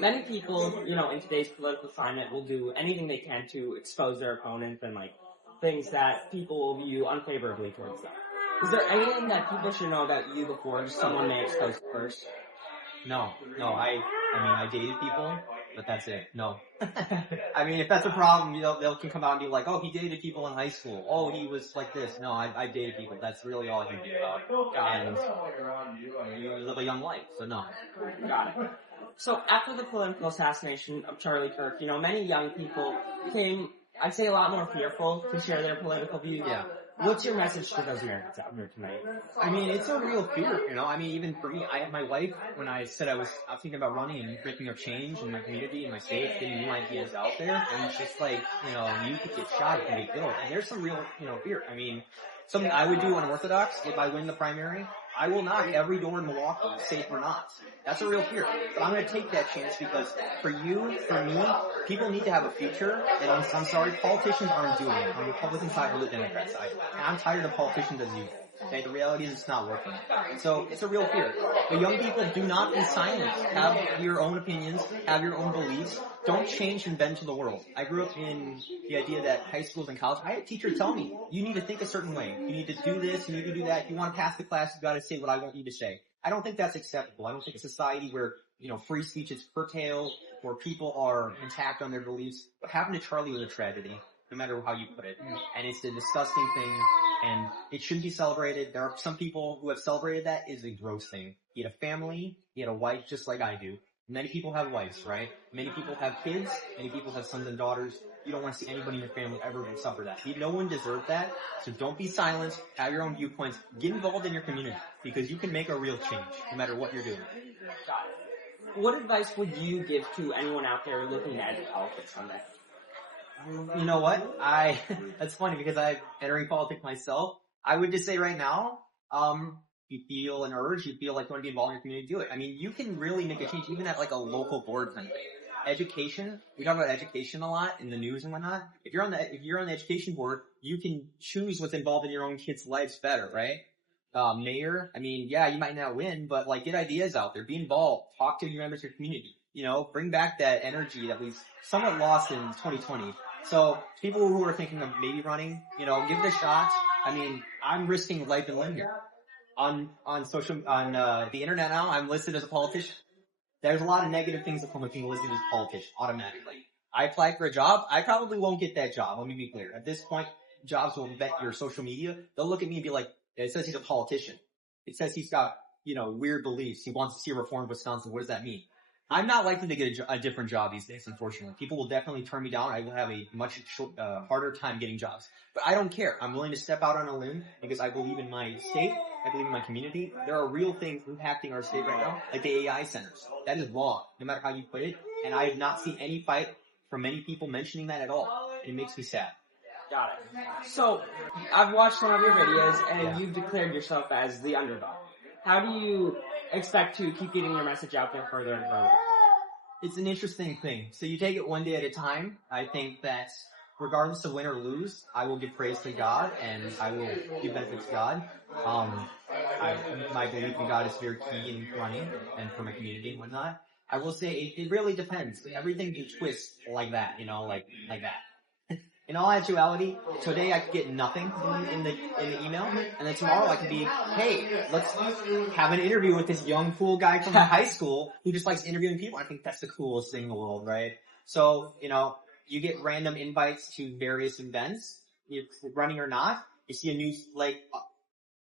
Many people, in today's political climate will do anything they can to expose their opponents and, things that people will view unfavorably towards them. Is there anything that people should know about you before someone may expose you first? No, I dated people, but that's it. No. I mean, if that's a problem, they'll can come out and be like, oh, he dated people in high school. Oh, he was like this. No, I dated people. That's really all I can do about. And you live a young life, so no. Got it. So after the political assassination of Charlie Kirk, many young people became, I'd say, a lot more fearful to share their political views. Yeah. What's your message to those Americans out here tonight? I mean, it's a real fear, I mean, even for me, I had my wife, when I said I was thinking about running and making a change in my community, in my state, getting new ideas out there, and it's just like, you could get shot, you can get killed, and there's some real, fear. I mean, something I would do unorthodox, if I win the primary, I will knock every door in Milwaukee, safe or not. That's a real fear. But I'm going to take that chance because for you, for me, people need to have a future. And I'm sorry, politicians aren't doing it on the Republican side or the Democrat side. And I'm tired of politicians as usual. Okay, the reality is it's not working. So it's a real fear. But young people, do not be silent. Have your own opinions. Have your own beliefs. Don't change and bend to the world. I grew up in the idea that high schools and college, I had a teacher tell me, you need to think a certain way. You need to do this, you need to do that. If you want to pass the class, you've got to say what I want you to say. I don't think that's acceptable. I don't think a society where, free speech is curtailed, where people are intact on their beliefs. What happened to Charlie was a tragedy, no matter how you put it. And it's a disgusting thing, and it shouldn't be celebrated. There are some people who have celebrated that. Is a gross thing. He had a family, he had a wife just like I do. Many people have wives, right? Many people have kids. Many people have sons and daughters. You don't want to see anybody in your family ever suffer that. No one deserves that. So don't be silent. Have your own viewpoints. Get involved in your community because you can make a real change no matter what you're doing. Got it. What advice would you give to anyone out there looking to enter politics someday? You know what? That's funny because I'm entering politics myself. I would just say right now, you feel an urge, you feel like you want to be involved in your community, do it. I mean, you can really make a change even at a local board kind of thing. Education, we talk about education a lot in the news and whatnot. If you're on the education board, you can choose what's involved in your own kids' lives better, right? Mayor, I mean, yeah, you might not win, but get ideas out there, be involved, talk to your members of your community, bring back that energy that we've somewhat lost in 2020. So people who are thinking of maybe running, give it a shot. I mean, I'm risking life and limb here. On the internet now, I'm listed as a politician. There's a lot of negative things that come with being listed as a politician automatically. I applied for a job. I probably won't get that job. Let me be clear. At this point, jobs will vet your social media. They'll look at me and be like, it says he's a politician. It says he's got, weird beliefs. He wants to see a reform of Wisconsin. What does that mean? I'm not likely to get a different job these days, unfortunately. People will definitely turn me down. I will have a much harder time getting jobs. But I don't care. I'm willing to step out on a limb because I believe in my state. I believe in my community. There are real things impacting our state right now, like the AI centers. That is wrong, no matter how you put it. And I have not seen any fight from many people mentioning that at all. It makes me sad. Got it. So, I've watched some of your videos, and you've declared yourself as the underdog. How do you expect to keep getting your message out there further and further? It's an interesting thing. So you take it one day at a time. I think that regardless of win or lose, I will give praise to God and I will give benefit to God. My belief in God is very key in running and for my community and whatnot. I will say it really depends. Everything can twist like that, like that. In all actuality, today I could get nothing in the email, and then tomorrow I could be, hey, let's have an interview with this young cool guy from high school who just likes interviewing people. I think that's the coolest thing in the world, right? So, you get random invites to various events, running or not. You see a news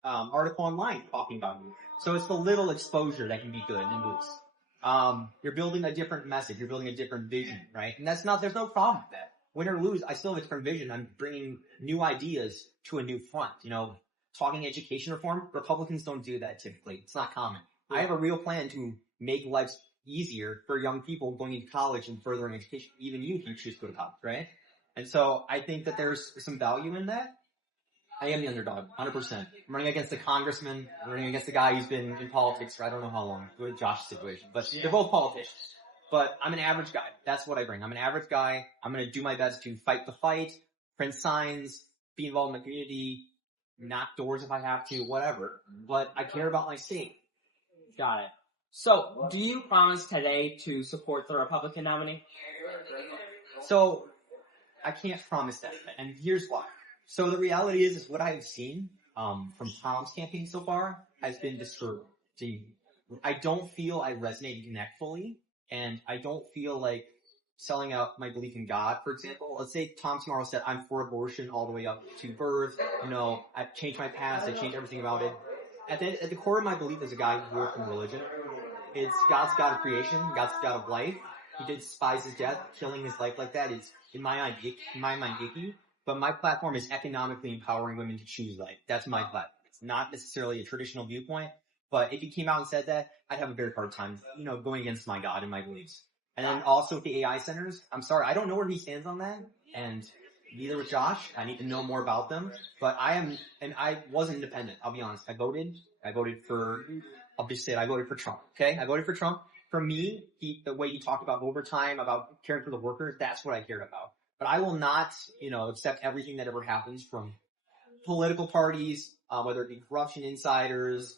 article online talking about you. So it's the little exposure that can be good and boost. You're building a different message. You're building a different vision, right? And there's no problem with that. Win or lose, I still have a different vision. I'm bringing new ideas to a new front. Talking education reform, Republicans don't do that typically. It's not common. I have a real plan to make life easier for young people going into college and furthering education. Even you, if you choose to go to college, right? And so I think that there's some value in that. I am the underdog, 100%. I'm running against a congressman. I'm running against a guy who's been in politics for I don't know how long, with Josh's situation. But they're both politicians. But I'm an average guy. That's what I bring. I'm an average guy. I'm going to do my best to fight the fight, print signs, be involved in the community, knock doors if I have to, whatever. But I care about my state. Got it. So, do you promise today to support the Republican nominee? So, I can't promise that, and here's why. So the reality is what I've seen, from Tom's campaign so far has been discouraging. I don't feel I resonate and connect fully, and I don't feel like selling out my belief in God, for example. Let's say Tom tomorrow said, I'm for abortion all the way up to birth, I've changed my past, I've changed everything about it. At the core of my belief as a guy who grew up in religion, it's God's God of creation, God's God of life. He despises death. Killing his life like that is, in my mind, icky. But my platform is economically empowering women to choose life. That's my platform. It's not necessarily a traditional viewpoint, but if he came out and said that, I'd have a very hard time, going against my God and my beliefs. And then also with the AI centers, I'm sorry, I don't know where he stands on that, and neither with Josh. I need to know more about them. But I was independent, I'll be honest. I voted for Trump, okay? I voted for Trump. For me, the way he talked about overtime, about caring for the workers, that's what I cared about. But I will not, accept everything that ever happens from political parties, whether it be corruption insiders.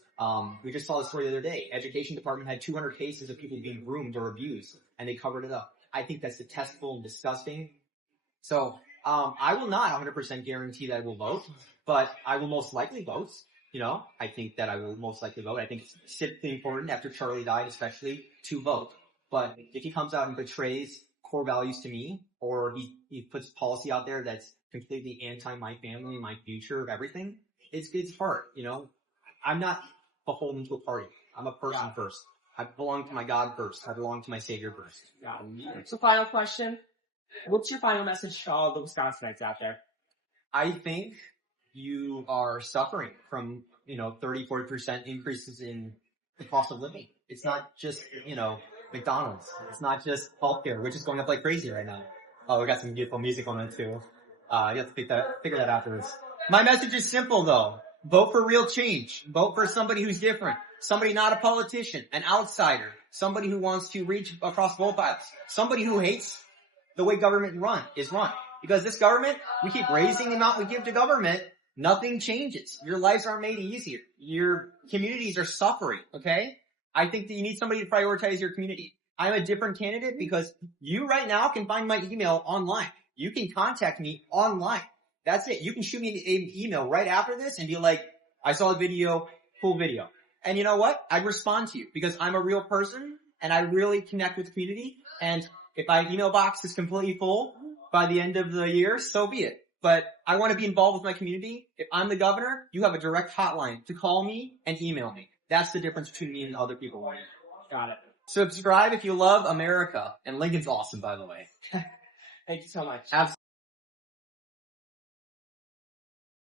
We just saw the story the other day. Education department had 200 cases of people being groomed or abused, and they covered it up. I think that's detestable and disgusting. So, I will not 100% guarantee that I will vote, but I will most likely vote. I think that I will most likely vote. I think it's specifically important after Charlie died, especially, to vote. But if he comes out and betrays core values to me, or he puts policy out there that's completely anti my family, my future, everything, it's hard, I'm not beholden to a party. I'm a person first. I belong to my God first. I belong to my Savior first. So final question. What's your final message to all the Wisconsinites out there? I think you are suffering from, 30-40% increases in the cost of living. It's not just, McDonald's. It's not just healthcare, which is going up like crazy right now. Oh, we got some beautiful music on it too. You have to figure that afterwards. My message is simple though. Vote for real change. Vote for somebody who's different. Somebody not a politician, an outsider. Somebody who wants to reach across both aisles. Somebody who hates the way government is run. Because this government, we keep raising the amount we give to government, nothing changes. Your lives aren't made easier. Your communities are suffering, okay? I think that you need somebody to prioritize your community. I'm a different candidate because you right now can find my email online. You can contact me online. That's it. You can shoot me an email right after this and be like, I saw the video, full video. And you know what? I'd respond to you because I'm a real person and I really connect with the community. And if my email box is completely full by the end of the year, so be it. But I want to be involved with my community. If I'm the governor, you have a direct hotline to call me and email me. That's the difference between me and other people. Got it. Subscribe if you love America. And Lincoln's awesome, by the way. Thank you so much. Absolutely.